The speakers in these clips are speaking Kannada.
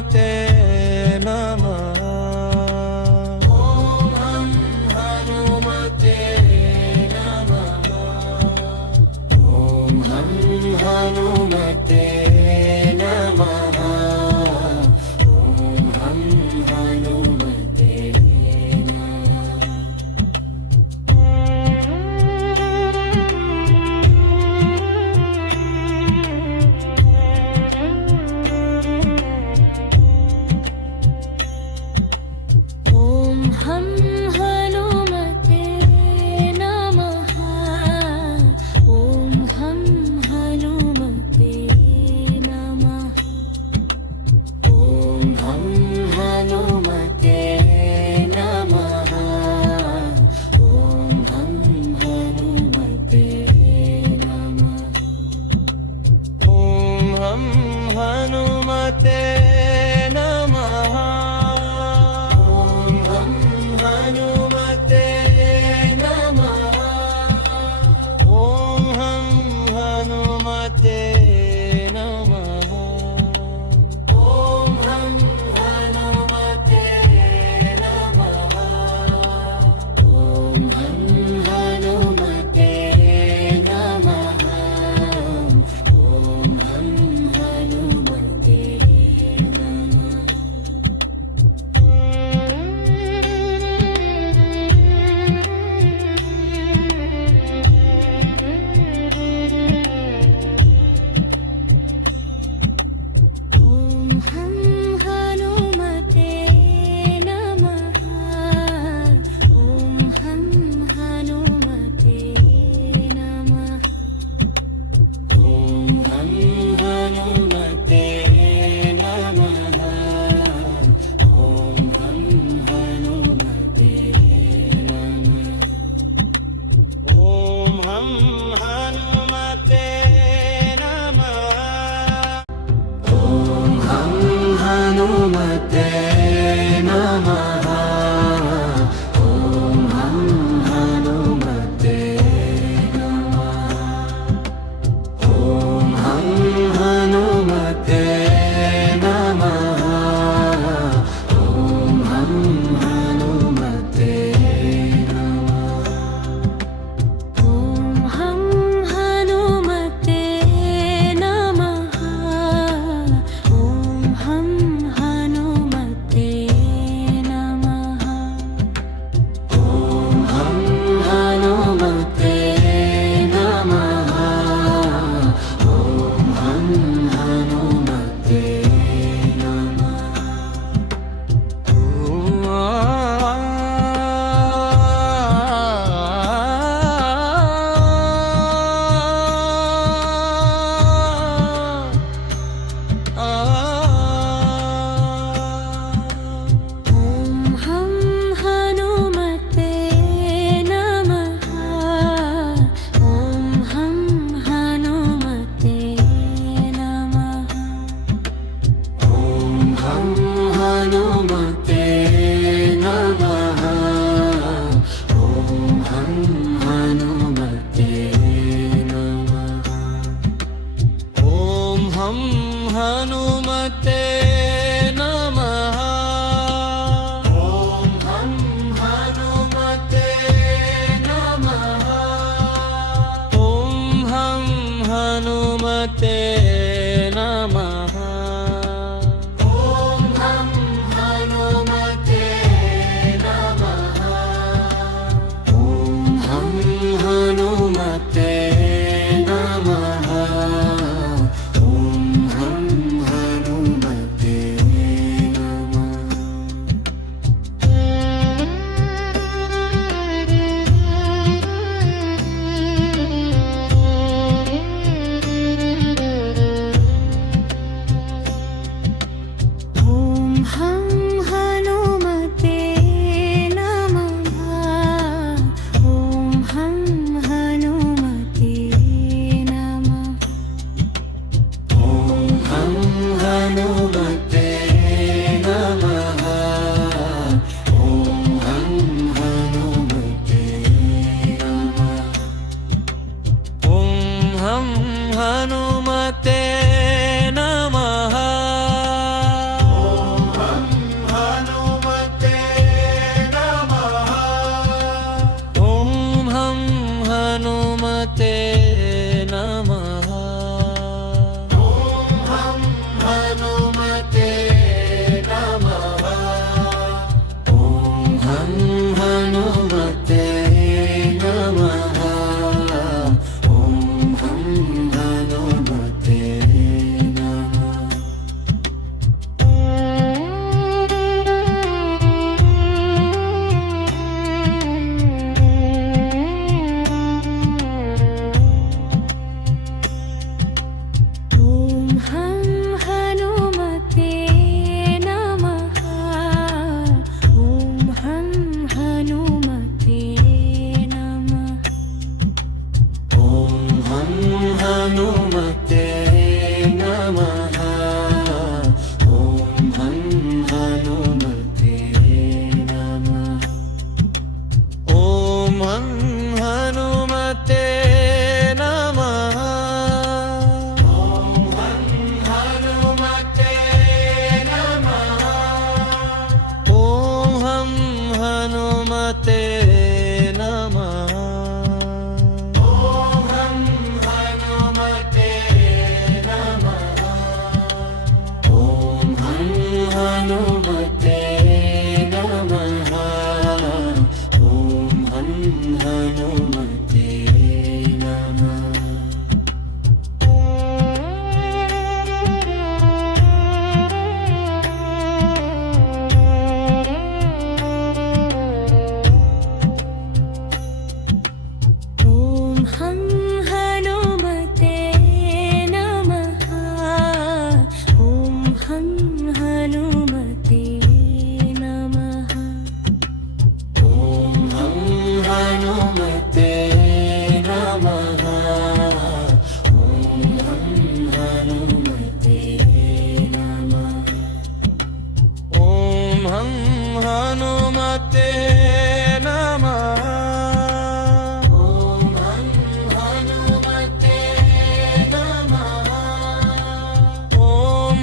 ಹನುಮತೆ ನಮಃ. ಓಂ ಹಂ ಹನುಮತೆ ನಮಃ. ಓಂ ಹಂ ಹನುಮತೆ ನಮಃ. ಓಂ ಹಂ ಹನುಮತೆ ॐ हं हनुमते नमः. ॐ हं हनुमते नमः. ಓಂ ಹಂ ಹನುಮತೆ ನಮಃ. ಓಂ ಹಂ ಹನುಮತೆ ನಮಃ. ಓಂ ಹಂ ಹನುಮತೆ ನಮಃ. ಓಂ ಹಂ ಹನುಮತೆ ನಮಃ. ಓಂ ಹಂ ಹನುಮತೆ ನಮಃ. ಓಂ ಹಂ ಹನುಮತೆ ನಮಃ. ಓಂ ಹಂ ಹನುಮತೆ ನಮಃ. ಓಂ ಹಂ ಹನುಮತೆ ॐ हं हनुमते नमः. ॐ हं हनुमते नमः. ಓಂ ಹಂ ಹನುಮತೆ ನಮಃ. ಓಂ ಹಂ ಹನುಮತೆ ನಮಃ. ಓಂ ಹಂ ಹನುಮತೆ ನಮಃ. ಓಂ ಹಂ ಹನುಮತೆ ನಮಃ. ಓಂ ಹಂ ಹನುಮತೆ ನಮಃ. ಓಂ ಹಂ ಹನುಮತೆ ನಮಃ. ಓಂ ಹಂ ಹನುಮತೆ ನಮಃ. ॐ हं हनुमते नमः. ॐ हं हनुमते नमः. ಓಂ ಹಂ ಹನುಮತೆ ನಮಃ. ಓಂ ಹಂ ಹನುಮತೆ ॐ हं हनुमते नमः. ॐ हं हनुमते नमः. ಓಂ ಹಂ ಹನುಮತೆ ನಮಃ. ಓಂ ಹಂ ಹನುಮತೆ ನಮಃ. ಓಂ ಹಂ ಹನುಮತೆ ನಮಃ. ಓಂ ಹಂ ಹನುಮತೆ ನಮಃ. ಓಂ ಹಂ ಹನುಮತೆ ನಮಃ. ಓಂ ಹಂ ಹನುಮತೆ ನಮಃ. ಓಂ ಹಂ ಹನುಮತೆ ನಮಃ. ಓಂ ಹಂ ಹನುಮತೆ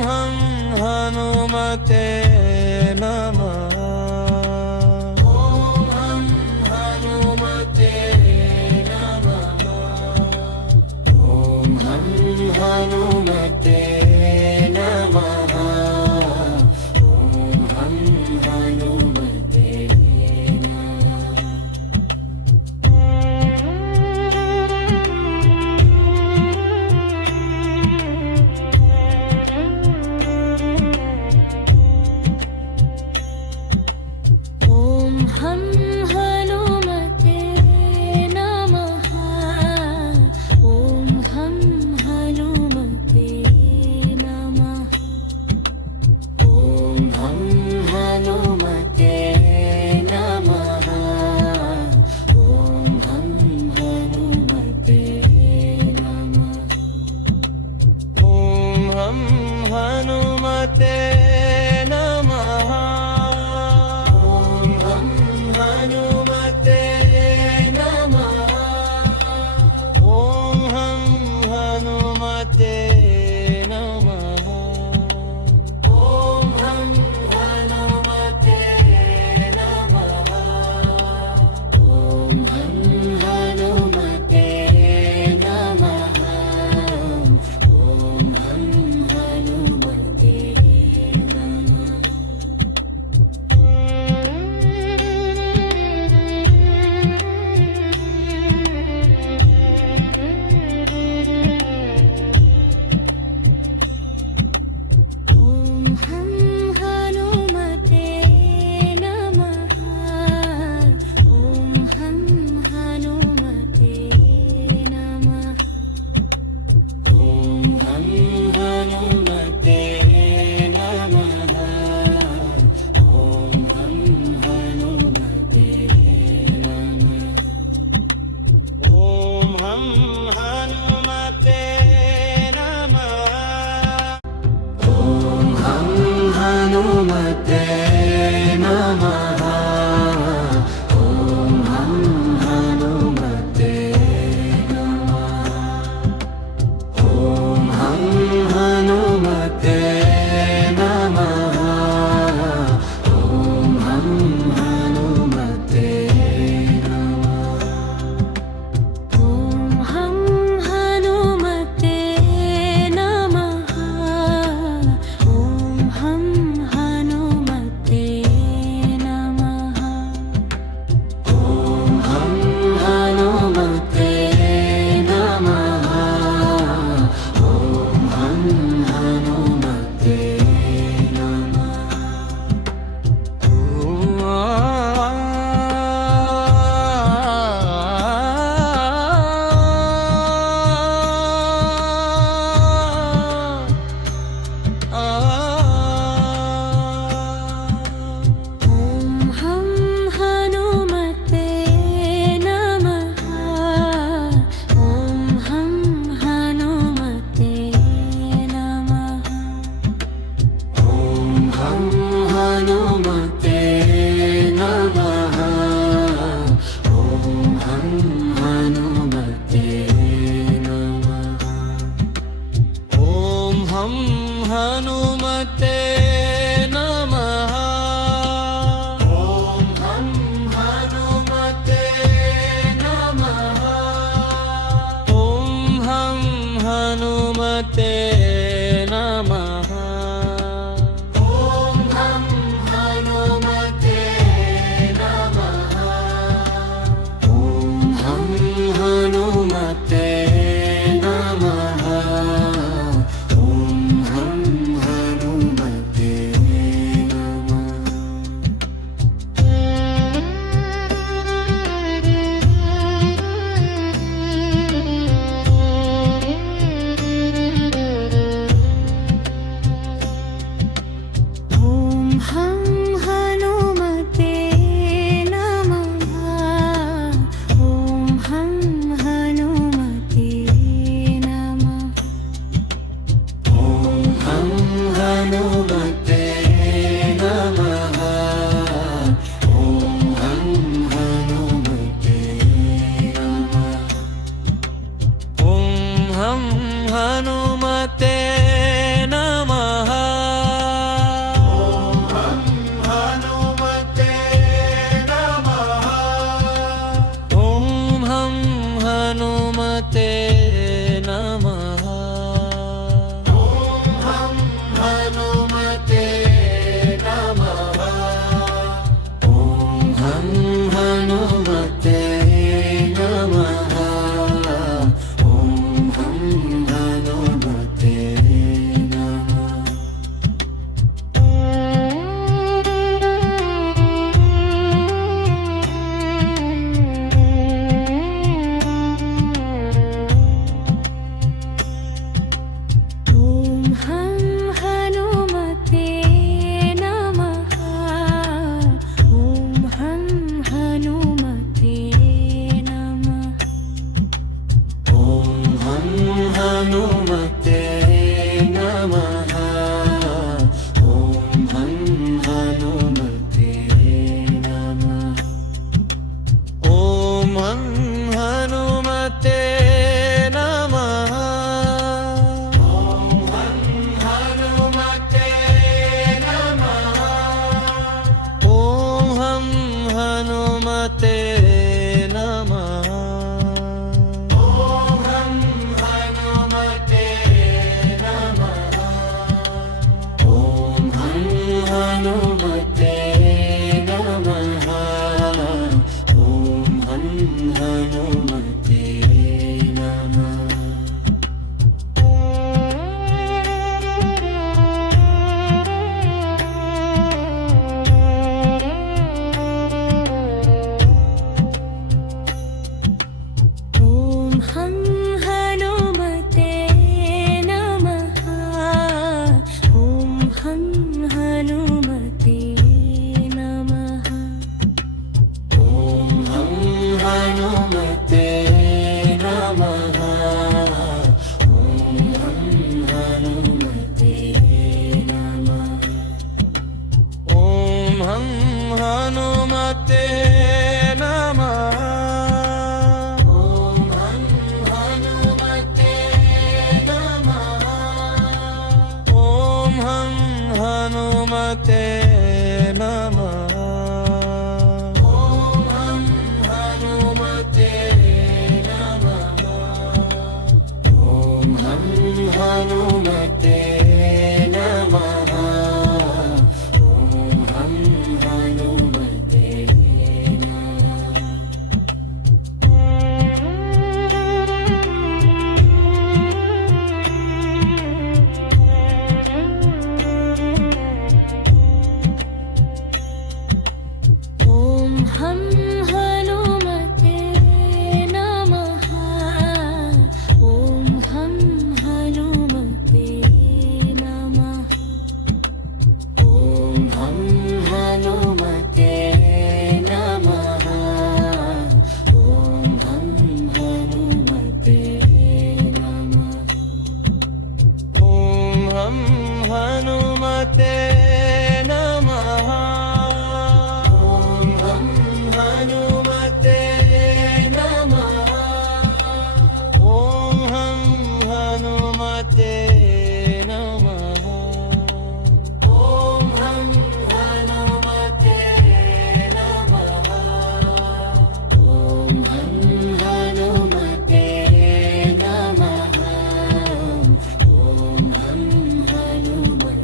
ಹಂ ಹನುಮತೆ ನಮಃ. ಓಂ ಹಂ ಹನುಮತೆ ನಮಃ. ಓಂ ಹಂ ಹನುಮತೆ ನಮಃ. ಓಂ ಹಂ ಹನುಮತೆ ನಮಃ. ॐ हं हनुमते नमः. ॐ हं हनुमते नमः. ಓಂ ಹಂ ಹನುಮತೆ ನಮಃ. ಓಂ ಹಂ ಹನುಮತೆ ನಮಃ. ಓಂ ಹಂ ಹನುಮತೆ ನಮಃ. ಓಂ ಹಂ ಹನುಮತೆ ನಮಃ. ಓಂ ಹಂ ಹನುಮತೆ ನಮಃ. ಓಂ ಹಂ ಹನುಮತೆ ನಮಃ. ಓಂ ಹಂ ಹನುಮತೆ ನಮಃ. ಓಂ ಹಂ ಹನುಮತೆ ॐ हं हनुमते नमः. ॐ हं हनुमते नमः. ಓಂ ಹಂ ಹನುಮತೆ ನಮಃ. ಓಂ ಹಂ ಹನುಮತೆ ನಮಃ. ಓಂ ಹಂ ಹನುಮತೆ ನಮಃ. ಓಂ ಹಂ ಹನುಮತೆ ನಮಃ. ಓಂ ಹಂ ಹನುಮತೆ ನಮಃ. ಓಂ ಹಂ ಹನುಮತೆ ನಮಃ. ಓಂ ಹಂ ಹನುಮತೆ ನಮಃ. ॐ हं हनुमते नमः. ॐ हं हनुमते नमः. ಓಂ ಹಂ ಹನುಮತೆ ನಮಃ. ಓಂ ಹಂ ಹನುಮತೆ ನಮಃ. ॐ हं हनुमते नमः. ॐ हं हनुमते नमः. ಓಂ ಹಂ ಹನುಮತೆ ನಮಃ. ಓಂ ಹಂ ಹನುಮತೆ ನಮಃ. ಓಂ ಹಂ ಹನುಮತೆ ನಮಃ. ಓಂ ಹಂ ಹನುಮತೆ ನಮಃ. ಓಂ ಹಂ ಹನುಮತೆ ನಮಃ. ಓಂ ಹಂ ಹನುಮತೆ ನಮಃ. ಓಂ ಹಂ ಹನುಮತೆ ನಮಃ. ಓಂ ಹಂ ಹನುಮತೆ हनुमते नमः। ॐ हम हनुमते नमः। ॐ हम हनुमते नमः। ॐ हम हनुमते नमः। ॐ हम हनुमते नमः। ॐ हम हनुमते नमः। ॐ हम हनुमते नमः। ॐ हम हनुमते नमः। ॐ हम हनुमते नमः। ॐ हम हनुमते नमः। ॐ हम हनुमते नमः। ॐ हम हनुमते नमः। ॐ हम हनुमते नमः। ॐ हम हनुमते ॐ हम हनुमते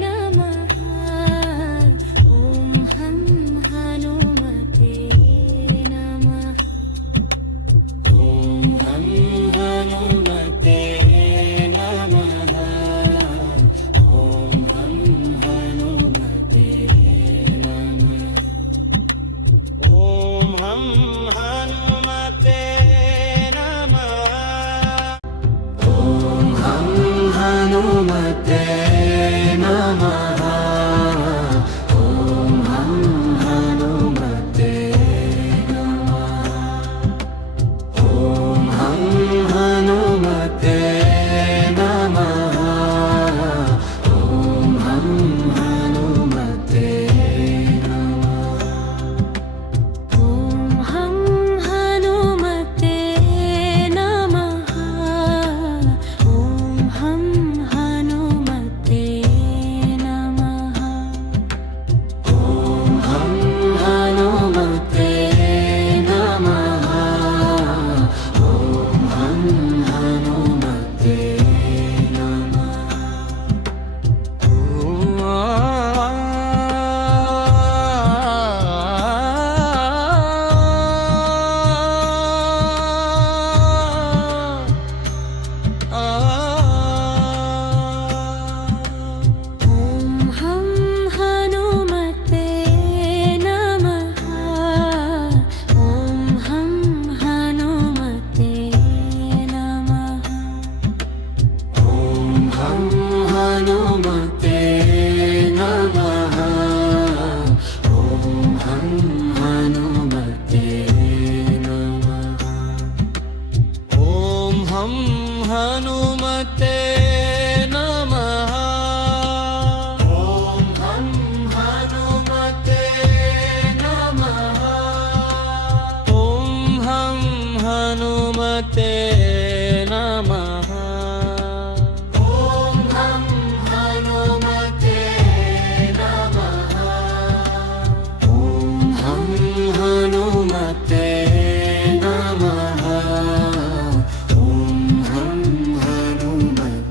नमः। ॐ हम हनुमते नमः। ॐ हम हनुमते नमः। ॐ हम हनुमते नमः। ॐ हम हनुमते नमः। ॐ हम हनुमते नमः। ॐ हम हनुमते नमः। ॐ हम हनुमते नमः। ॐ हम हनुमते नमः। ॐ हम हनुमते नमः। ॐ हम हनुमते नमः। ॐ हम हनुमते नमः। ॐ हम हनुमते ॐ हम हनुमते नमः। ॐ हम हनुमते नमः। ॐ हम हनुमते नमः। ॐ हम हनुमते नमः। ॐ हम हनुमते नमः। ॐ हम हनुमते नमः। ॐ हम हनुमते नमः। ॐ हम हनुमते नमः। ॐ हम हनुमते नमः। ॐ हम हनुमते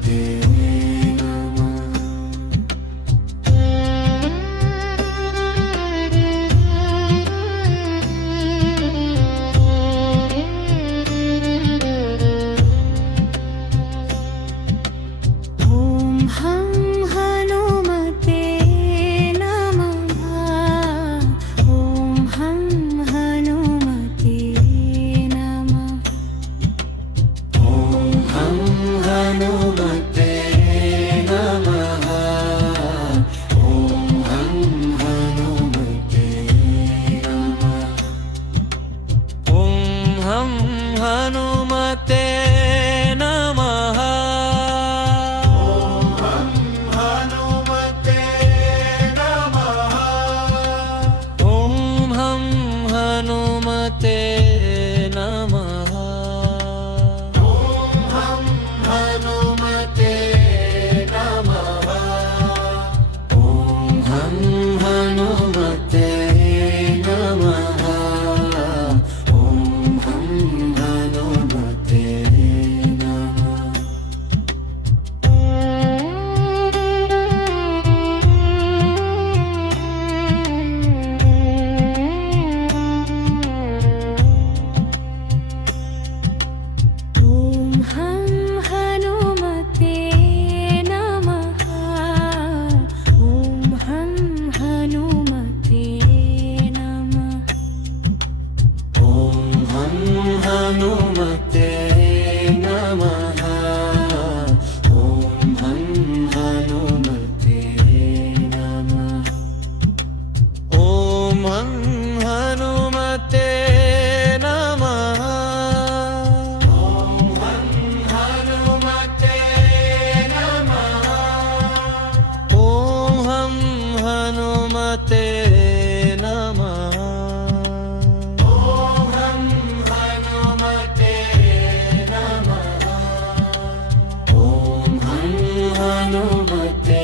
ಹನುಮತೆ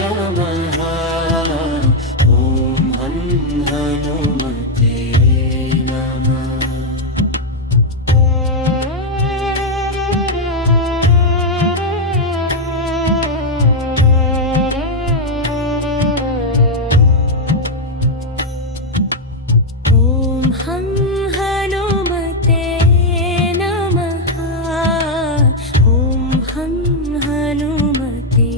ನಮಃ ಓಂ ಹಂ ಹನುಮತೆ ನಮಃ. ಓಂ ಹಂ ಹನುಮತೆ ನಮಃ ಓಂ ಹಂ ಹನುಮತೆ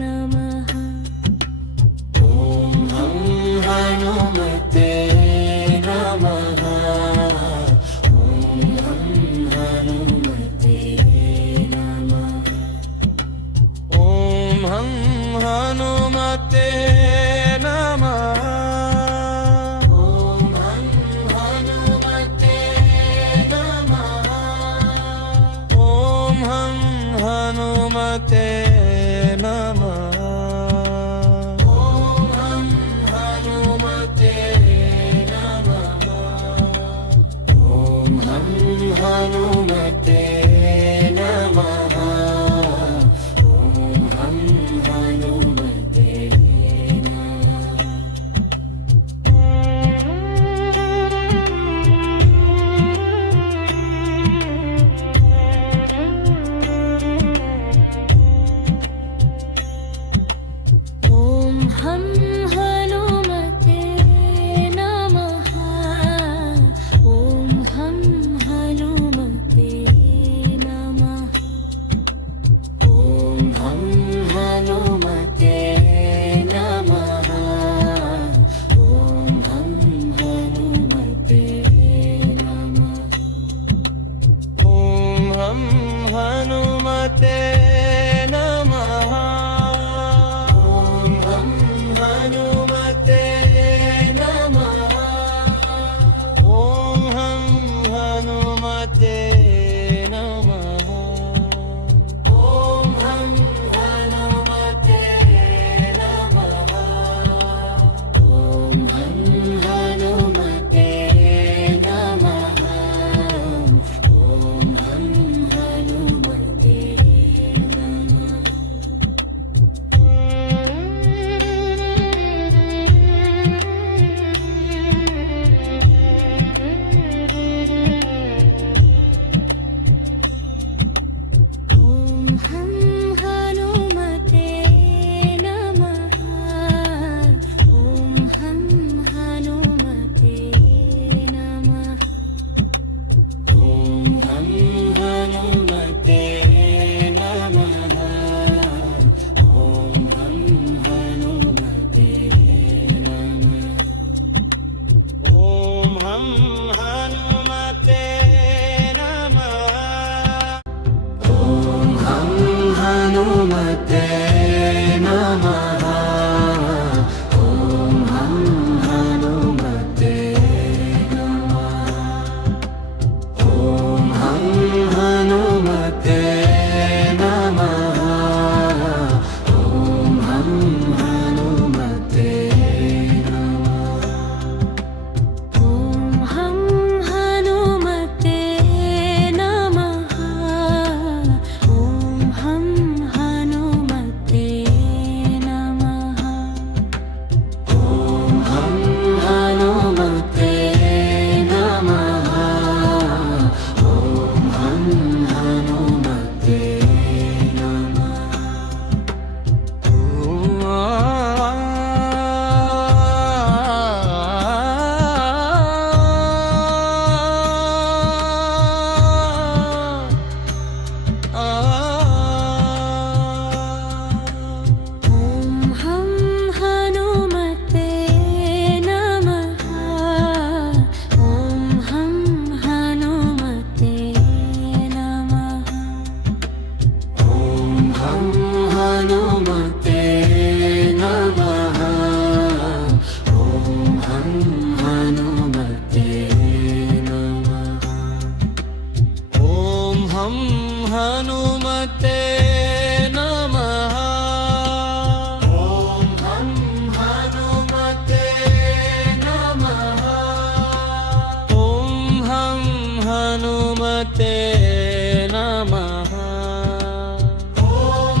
ನಮಃ. ಓಂ ಹಂ ಹನುಮತೆ ನಮಃ ಓಂ ಹಂ ಹನುಮತೆ ನಮಃ. ಓಂ ಹಂ ಹನುಮತೆ ನಮಃ ಓಂ ಹಂ ಹನುಮತೆ ನಮಃ. ಓಂ ಹಂ ಹನುಮತೆ ನಮಃ. ಓಂ ಹಂ ಹನುಮತೆ ನಮಃ. ಓಂ ಹಂ ಹನುಮತೆ ನಮಃ. ಓಂ ಹಂ ಹನುಮತೆ ಓಂ ಹಂ ಹನುಮತೆ ನಮಃ ಓಂ ಹಂ ಹನುಮತೆ ನಮಃ. ಓಂ ಹಂ ಹನುಮತೆ ನಮಃ. ಓಂ ಹಂ ಹನುಮತೆ ನಮಃ. ಓಂ ಹಂ ಹನುಮತೆ ನಮಃ. ಓಂ ಹಂ ಹನುಮತೆ ನಮಃ. ಓಂ ಹಂ ಹನುಮತೆ ನಮಃ. ಓಂ ಹಂ ಹನುಮತೆ ನಮಃ. ಓಂ ಹಂ ಹನುಮತೆ ನಮಃ. ಓಂ ಹಂ ಹನುಮತೆ ಓಂ ಹಂ ಹನುಮತೆ ನಮಃ ಓಂ ಹಂ ಹನುಮತೆ ನಮಃ. ಓಂ ಹಂ ಹನುಮತೆ ನಮಃ. ಓಂ ಹಂ ಹನುಮತೆ ನಮಃ. ಓಂ ಹಂ ಹನುಮತೆ ನಮಃ. ಓಂ ಹಂ ಹನುಮತೆ ನಮಃ. ಓಂ ಹಂ ಹನುಮತೆ ನಮಃ. ಓಂ ಹಂ ಹನುಮತೆ ನಮಃ. ಓಂ ಹಂ ಹನುಮತೆ ನಮಃ. ಓಂ ಹಂ ಹನುಮತೆ ನಮಃ ಓಂ ಹಂ ಹನುಮತೆ ನಮಃ. ಓಂ ಹಂ ಹನುಮತೆ ನಮಃ. ಓಂ ಹಂ ಹನುಮತೆ ಹನುಮತೆ ನಮಃ. ಓಂ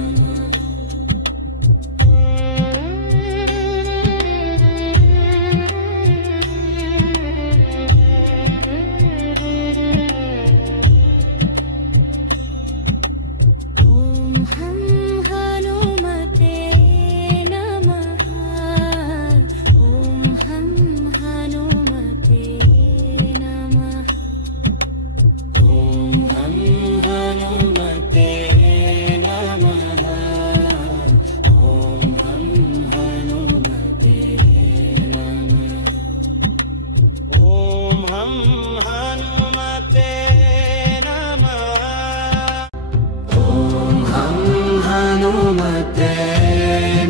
ಹನುಮತೆ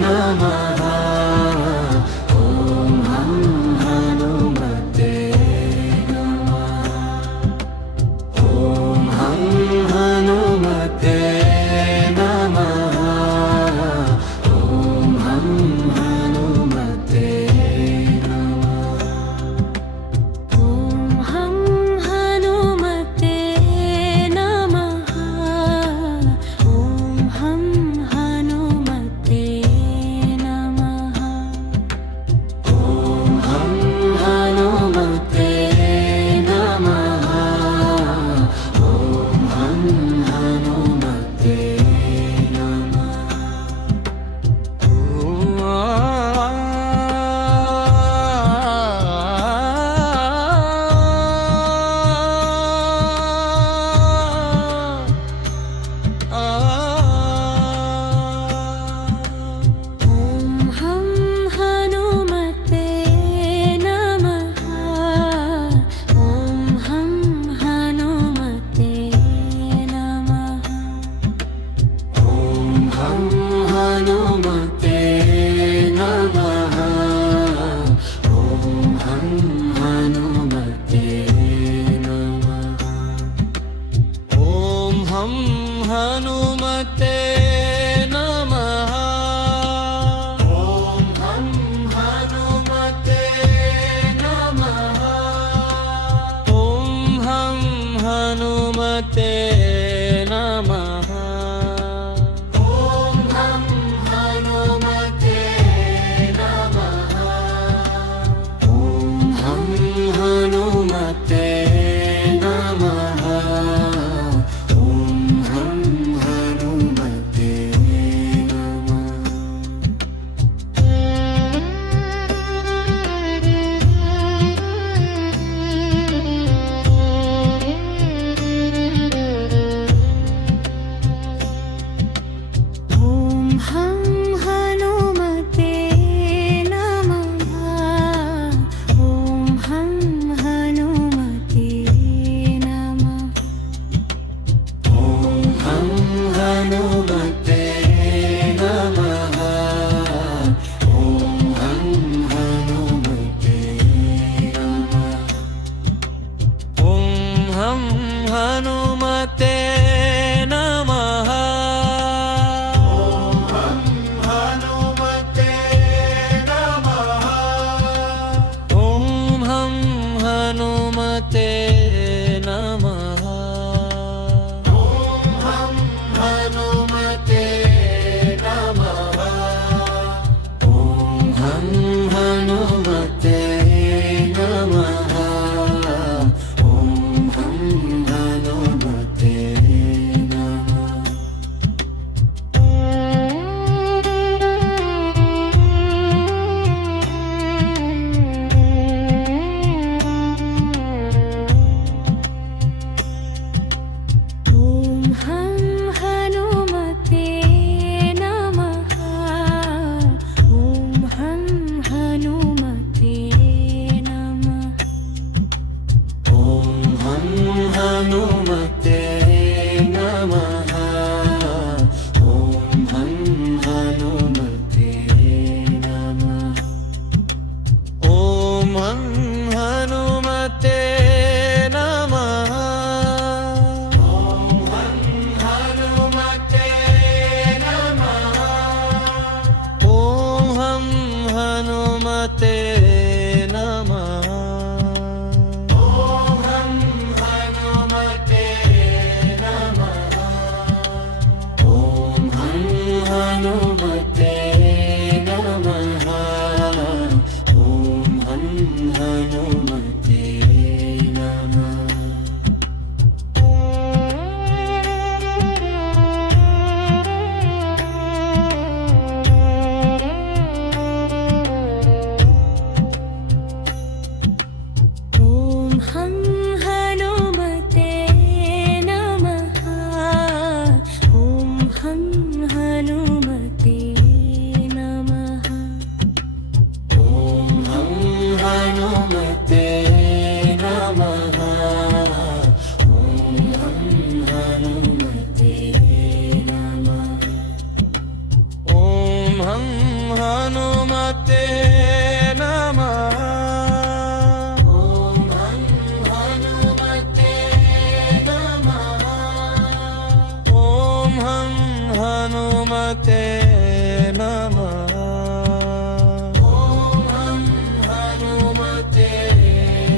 ನಮಃ ಓಂ ಹಂ ಹನುಮತೆ ನಮಃ ಓಂ ಹಂ ಹನುಮತೆ ನಮಃ ಓಂ ಹಂ ಹನುಮತೆ ನಮಃ ಓಂ ಹಂ ಹನುಮತೆ ನಮಃ ಓಂ ಹಂ ಹನುಮತೆ ನಮಃ ಓಂ ಹಂ ಹನುಮತೆ ನಮಃ ಓಂ ಹಂ ಹನುಮತೆ ನಮಃ ಓಂ ಹಂ ಹನುಮತೆ ನಮಃ ಓಂ ಹಂ ಹನುಮತೆ ನಮಃ ಓಂ ಹಂ ಹನುಮತೆ ನಮಃ ಓಂ ಹಂ ಹನುಮತೆ ನಮಃ ಓಂ ಹಂ ಹನುಮತೆ ನಮಃ ಓಂ ಹಂ ಹನುಮತೆ ನಮಃ ಓಂ ಹಂ ಹನುಮತೆ ನಮಃ ಓಂ ಹಂ ಹನುಮತೆ ನಮಃ ಓಂ ಹಂ ಹನುಮತೆ ನಮಃ ಓಂ ಹಂ ಹನುಮತೆ ಹಂ ಹನುಮತೆ ನಮಃ. ಓಂ ಹಂ ಹನುಮತೆ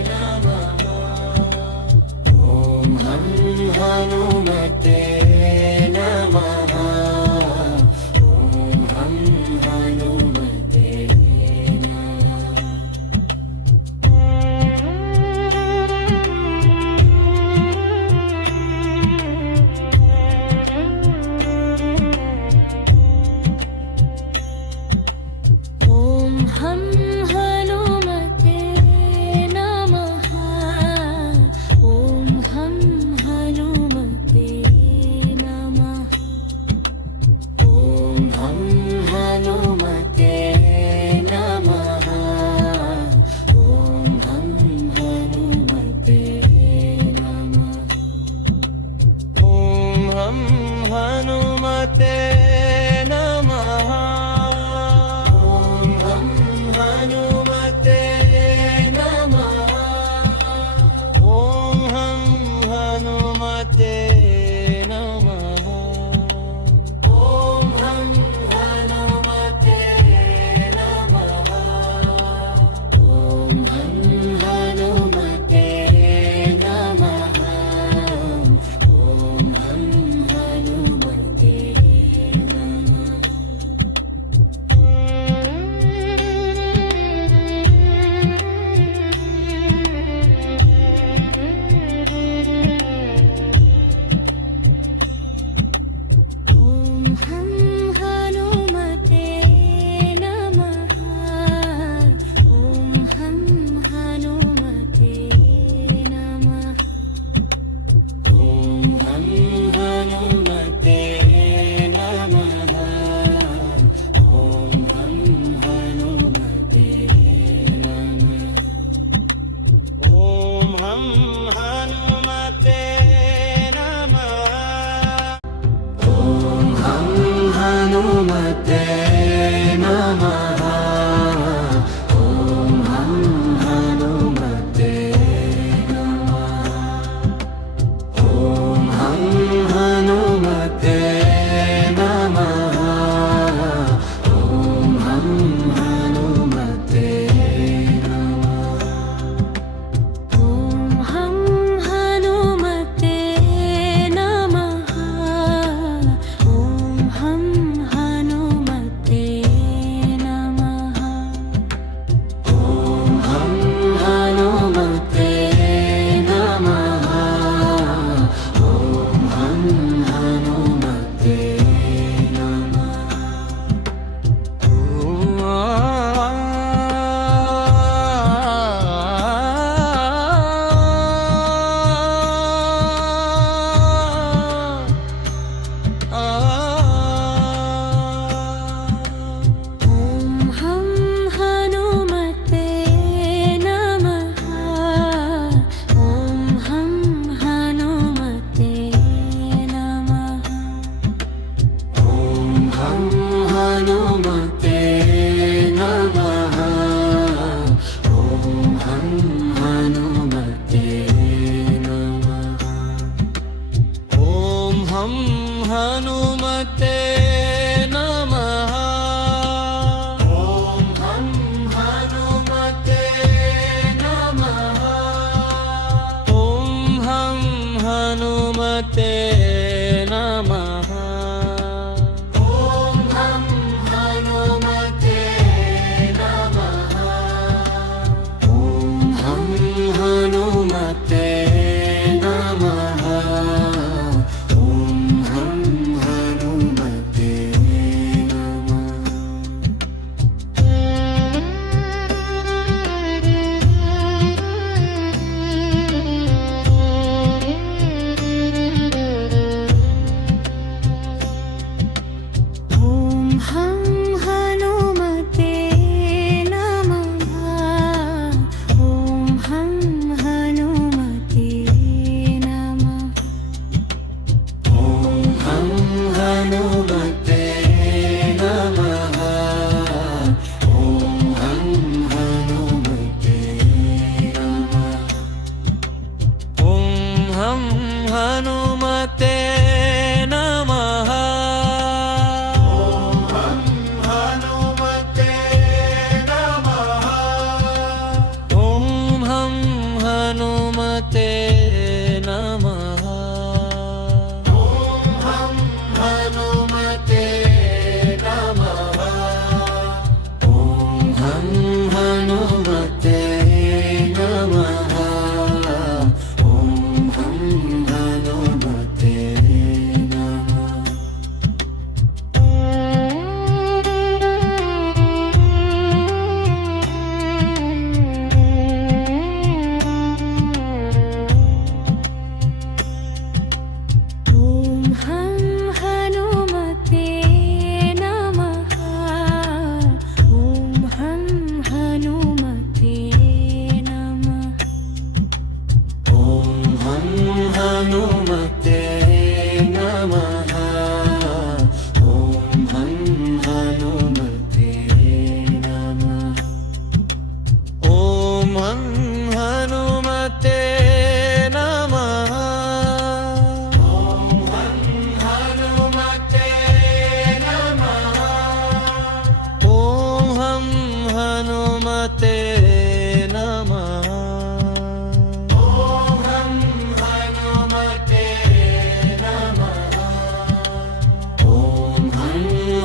ನಮಃ. ಓಂ ಹಂ ಹನುಮತೆ ನಮಃ. ಓಂ ಹಂ ಹನುಮತೆ ಓಂ ಹಂ ಹನುಮತೆ ನಮಃ. ಓಂ ಹಂ ಹನುಮತೆ ನಮಃ. ಓಂ ಹಂ ಹನುಮತೆ ನಮಃ. ಓಂ ಹಂ ಹನುಮತೆ ನಮಃ. ಓಂ ಹಂ ಹನುಮತೆ ನಮಃ. ಓಂ ಹಂ ಹನುಮತೆ ನಮಃ. ಓಂ ಹಂ ಹನುಮತೆ ನಮಃ. ಓಂ ಹಂ ಹನುಮತೆ ನಮಃ. ಓಂ ಹಂ ಹನುಮತೆ ನಮಃ. ಓಂ ಹಂ ಹನುಮತೆ ಓಂ ಹಂ ಹನುಮತೆ ನಮಃ. ಓಂ ಹಂ ಹನುಮತೆ ನಮಃ. ಓಂ ಹಂ ಹನುಮತೆ ನಮಃ. ಓಂ ಹಂ ಹನುಮತೆ ನಮಃ. ಓಂ ಹಂ ಹನುಮತೆ ನಮಃ. ಓಂ ಹಂ ಹನುಮತೆ ನಮಃ. ಓಂ ಹಂ ಹನುಮತೆ ನಮಃ. ಓಂ ಹಂ ಹನುಮತೆ ನಮಃ. ಓಂ ಹಂ ಹನುಮತೆ ನಮಃ. ಓಂ ಹಂ ಹನುಮತೆ ನಮಃ. ಓಂ ಹಂ ಹನುಮತೆ ನಮಃ. ಓಂ ಹಂ ಹನುಮತೆ ನಮಃ. ಓಂ ಹಂ ಹನುಮತೆ ಹನುಮತೆ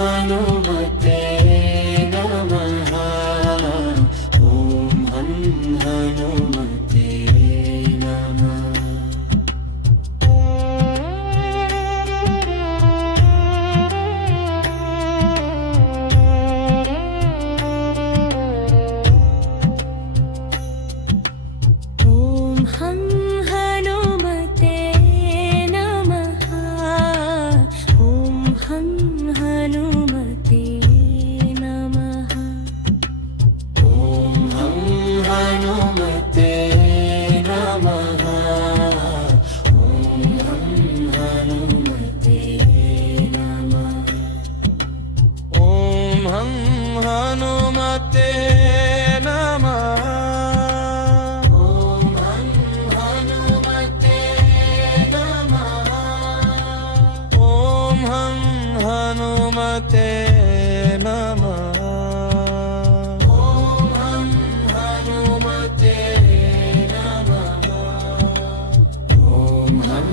ಹನುಮತೆ ನಮಃ ಓಂ ಹಂ ಹನುಮತೆ ನಮಃ ಓಂ ಹಂ ಹನುಮತೆ ನಮಃ ಓಂ ಹಂ ಹನುಮತೆ ನಮಃ ಓಂ ಹಂ ಹನುಮತೆ ನಮಃ ಓಂ ಹಂ ಹನುಮತೆ ನಮಃ ಓಂ ಹಂ ಹನುಮತೆ ನಮಃ ಓಂ ಹಂ ಹನುಮತೆ ನಮಃ ಓಂ ಹಂ ಹನುಮತೆ ನಮಃ ಓಂ ಹಂ ಹನುಮತೆ ನಮಃ ಓಂ ಹಂ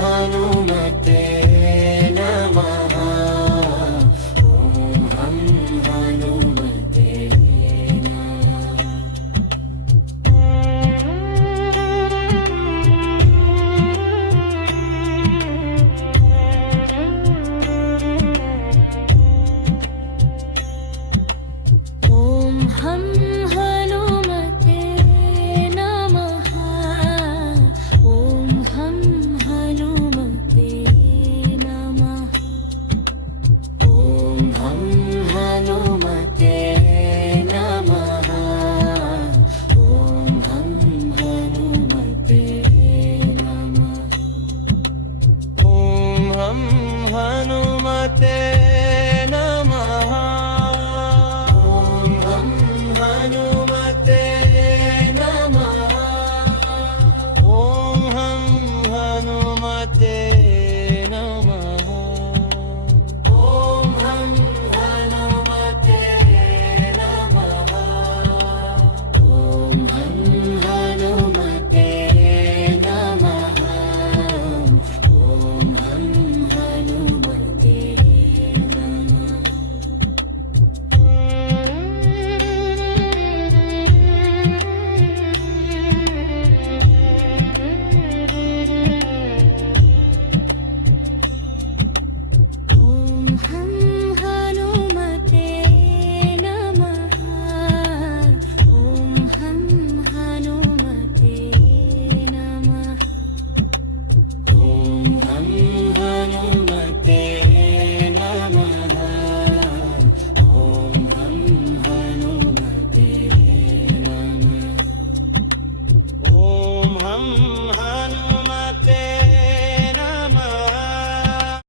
ಹನುಮತೆ ನಮಃ ಓಂ ಹಂ ಹನುಮತೆ ನಮಃ ಓಂ ಹಂ ಹನುಮತೆ ನಮಃ ಓಂ ಹಂ ಹನುಮತೆ ನಮಃ ಓಂ ಹಂ ಹನುಮತೆ ನಮಃ ಓಂ ಹಂ ಹನುಮತೆ ನಮಃ ಓಂ ಹಂ ಹನುಮತೆ